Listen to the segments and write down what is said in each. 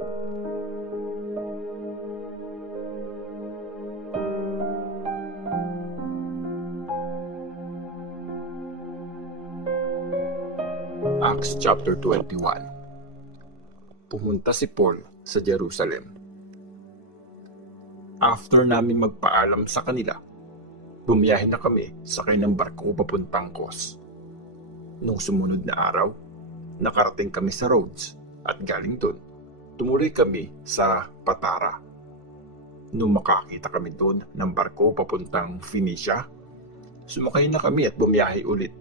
Acts chapter 21. Pumunta si Paul sa Jerusalem. After namin magpaalam sa kanila, bumiyahe na kami sakay ng barko papuntang Kos. Nung sumunod na araw, nakarating kami sa Rhodes at galing dun, tumuloy kami sa Patara. Nung makakita kami dun ng barko papuntang Phoenicia, sumakay na kami at bumiyahe ulit.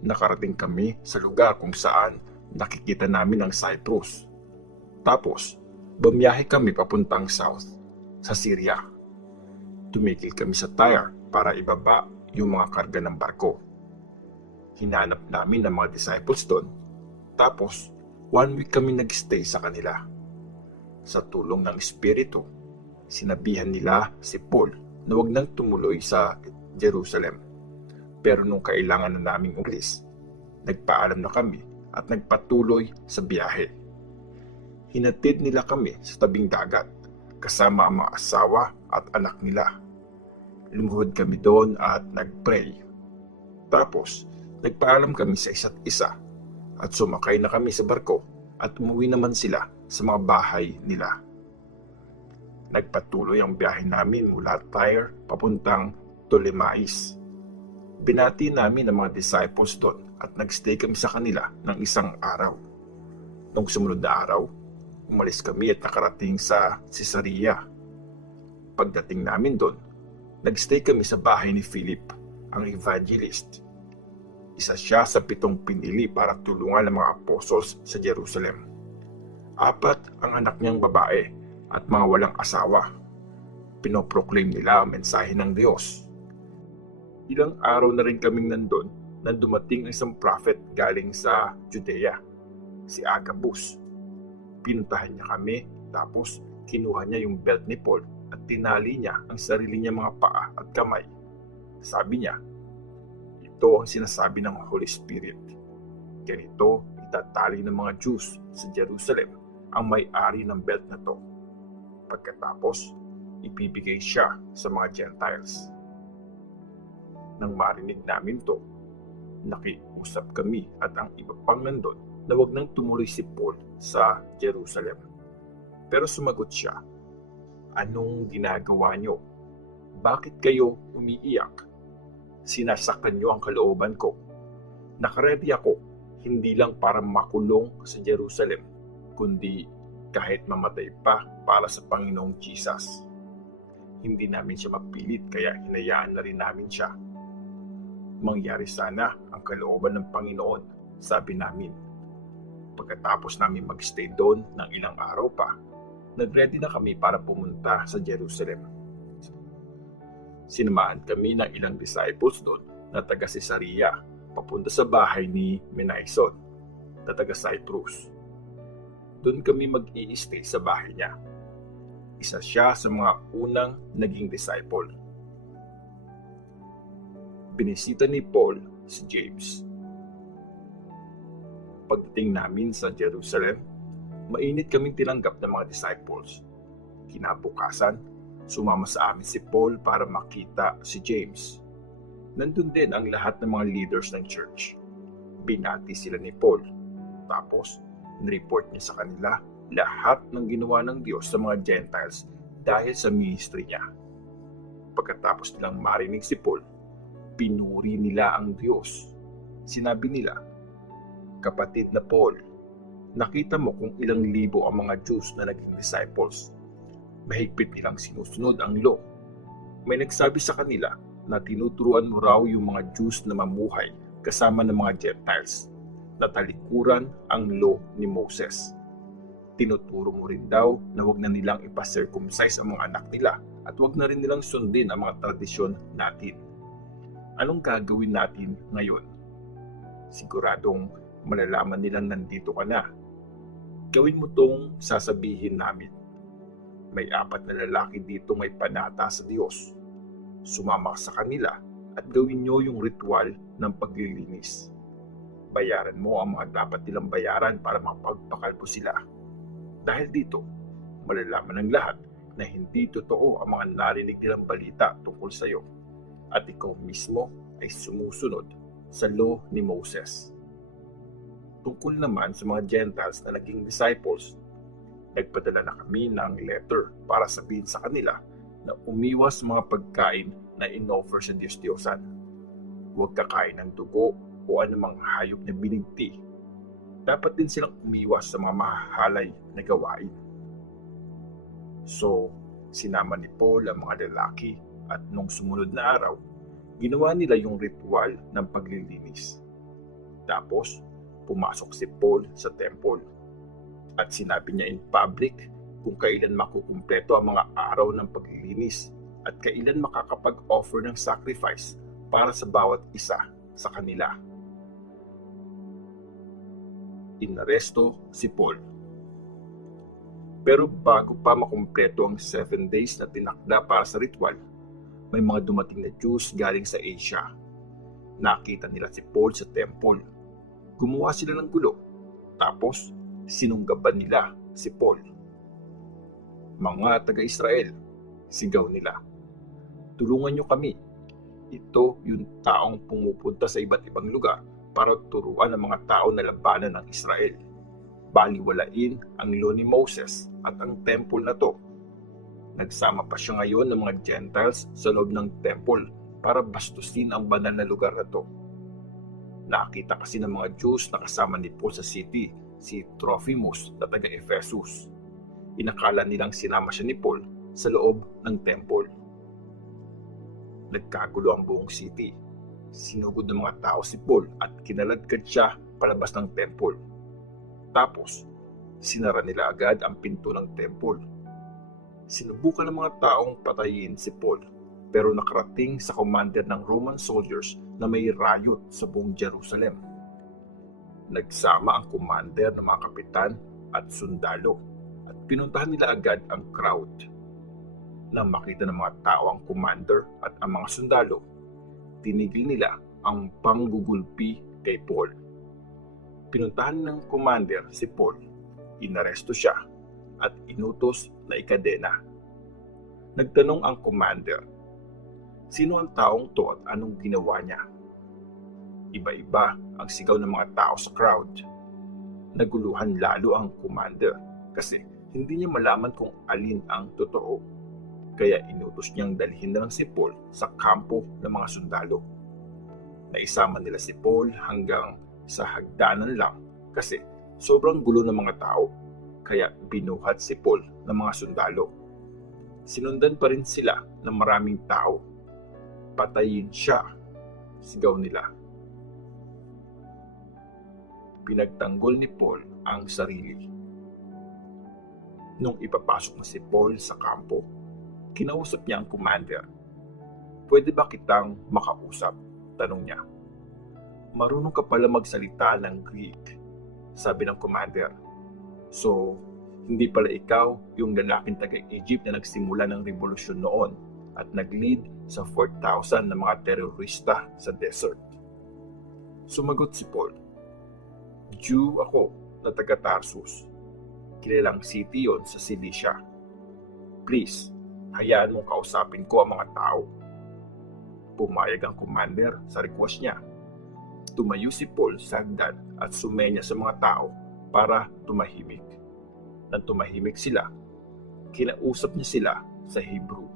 Nakarating kami sa lugar kung saan nakikita namin ang Cyprus. Tapos, bumiyahe kami papuntang south, sa Syria. Tumigil kami sa Tyre para ibaba yung mga karga ng barko. Hinanap namin ang mga disciples doon. Tapos, 1 week kami nag-stay sa kanila. Sa tulong ng Espiritu, sinabihan nila si Paul na huwag nang tumuloy sa Jerusalem. Pero nung kailangan na naming umalis, nagpaalam na kami at nagpatuloy sa biyahe. Hinatid nila kami sa tabing dagat kasama ang mga asawa at anak nila. Lumuhod kami doon at nagpray. Tapos, nagpaalam kami sa isa't isa at sumakay na kami sa barko at umuwi naman sila sa mga bahay nila. Nagpatuloy ang biyahe namin mula Tyre papuntang Ptolemais. Binati namin ang mga disciples doon at nagstay kami sa kanila ng 1 araw. Nung sumunod na araw, umalis kami at nakarating sa Caesarea. Pagdating namin doon, nagstay kami sa bahay ni Philip, ang evangelist. Isa siya sa 7 pinili para tulungan ang mga apostles sa Jerusalem. 4 ang anak niyang babae at mga walang asawa. Pinoproclaim nila ang mensahe ng Diyos. Ilang araw na rin kaming nandun nang dumating ang isang prophet galing sa Judea, si Agabus. Pinuntahan niya kami, tapos kinuha niya yung belt ni Paul at tinali niya ang sarili niya mga paa at kamay. Sabi niya, ito ang sinasabi ng Holy Spirit. Ganito itatali ng mga Jews sa Jerusalem ang may-ari ng belt na to. Pagkatapos, ipibigay siya sa mga Gentiles. Nang marinig namin to, nakiusap kami at ang iba pang nandun na huwag nang tumuloy si Paul sa Jerusalem. Pero sumagot siya, anong ginagawa niyo? Bakit kayo umiiyak? Sinasaktan niyo ang kalooban ko. Nakaredy ako, hindi lang para makulong sa Jerusalem, kundi kahit mamatay pa para sa Panginoong Jesus. Hindi namin siya mapilit kaya hinayaan na rin namin siya. Mangyari sana ang kalooban ng Panginoon, sabi namin. Pagkatapos namin mag-stay doon ng ilang araw pa, nag-ready na kami para pumunta sa Jerusalem. Sinamahan kami ng ilang disciples doon na taga Caesarea, papunta sa bahay ni Menaison, na taga Cyprus. Doon kami mag-i-stay sa bahay niya. Isa siya sa mga unang naging disciple. Binisita ni Paul si James. Pagdating namin sa Jerusalem, mainit kaming tinanggap ng mga disciples. Kinabukasan, sumama sa amin si Paul para makita si James. Nandun din ang lahat ng mga leaders ng church. Binati sila ni Paul. Tapos, nireport niya sa kanila lahat ng ginawa ng Diyos sa mga Gentiles dahil sa ministry niya. Pagkatapos nilang marinig si Paul, pinuri nila ang Diyos. Sinabi nila, kapatid na Paul, nakita mo kung ilang libo ang mga Jews na naging disciples. Mahigpit nilang sinusunod ang law. May nagsabi sa kanila na tinuturuan mo raw yung mga Jews na mamuhay kasama ng mga Gentiles, na talikuran ang law ni Moses. Tinuturo mo rin daw na huwag na nilang ipacircumcise ang mga anak nila at huwag na rin nilang sundin ang mga tradisyon natin. Anong gagawin natin ngayon? Siguradong malalaman nilang nandito ka na. Gawin mo tong sasabihin namin. May 4 na lalaki dito may panata sa Diyos. Sumama sa kanila at gawin nyo yung ritual ng paglilinis. Bayaran mo ang mga dapat nilang bayaran para mapagpakalpo sila. Dahil dito, malalaman ng lahat na hindi totoo ang mga narinig nilang balita tungkol sa iyo at ikaw mismo ay sumusunod sa law ni Moses. Tungkol naman sa mga Gentiles na naging disciples, nagpadala na kami ng letter para sabihin sa kanila na umiwas sa mga pagkain na inoffer sa Diyos-Diyosan. Huwag kakain ng dugo o anumang hayop na binigti. Dapat din silang umiwas sa mga mahahalay na gawain. So, sinama ni Paul ang mga lalaki at nung sumunod na araw, ginawa nila yung ritual ng paglilinis. Tapos, pumasok si Paul sa temple at sinabi niya in public kung kailan makukumpleto ang mga araw ng paglilinis at kailan makakapag-offer ng sacrifice para sa bawat isa sa kanila. Inaresto si Paul. Pero bago pa makumpleto ang 7 days na tinakda para sa ritual, may mga dumating na Jews galing sa Asia. Nakita nila si Paul sa temple. Gumawa sila ng gulo. Tapos, sinunggaban nila si Paul. Mga taga-Israel, sigaw nila, tulungan niyo kami. Ito yung taong pumupunta sa iba't ibang lugar para turuan ang mga tao na labanan ng Israel. Baliwalain ang law ni Moses at ang temple na to. Nagsama pa siya ngayon ng mga Gentiles sa loob ng temple para bastusin ang banal na lugar na to. Nakita kasi ng mga Jews na kasama ni Paul sa city, si Trophimus na taga-Ephesus. Inakala nilang sinama siya ni Paul sa loob ng temple. Nagkagulo ang buong city. Sinugod ng mga tao si Paul at kinaladkad siya palabas ng temple. Tapos, sinara nila agad ang pinto ng temple. Sinubukan ng mga taong patayin si Paul, pero nakarating sa commander ng Roman soldiers na may riot sa buong Jerusalem. Nagsama ang commander ng mga kapitan at sundalo at pinuntahan nila agad ang crowd. Nang makita ng mga tao ang commander at ang mga sundalo, tinigil nila ang panggugulpi kay Paul. Pinuntahan ng commander si Paul, inaresto siya at inutos na ikadena. Nagtanong ang commander, sino ang taong to at anong ginawa niya? Iba-iba ang sigaw ng mga tao sa crowd. Naguluhan lalo ang commander kasi hindi niya malaman kung alin ang totoo. Kaya inutos niyang dalhin na lang si Paul sa kampo ng mga sundalo. Naisama nila si Paul hanggang sa hagdanan lang kasi sobrang gulo ng mga tao. Kaya binuhat si Paul ng mga sundalo. Sinundan pa rin sila ng maraming tao. Patayin siya, sigaw nila. Pinagtanggol ni Paul ang sarili. Nung ipapasok na si Paul sa kampo, kinausap niya ang commander. Pwede ba kitang makausap? Tanong niya. Marunong ka pala magsalita ng Greek, sabi ng commander. So, hindi pala ikaw yung lalaking taga-Egypt na nagsimula ng revolusyon noon at nag-lead sa 4,000 na mga terorista sa desert. Sumagot si Paul. Jew ako na taga-Tarsus. Kilalang city yon sa Cilicia. Please, hayaan mong kausapin ko ang mga tao. Pumayag ang commander sa request niya. Tumayo si Paul sa hagdan at sumenya sa mga tao para tumahimik. Nang tumahimik sila, kinausap niya sila sa Hebrew.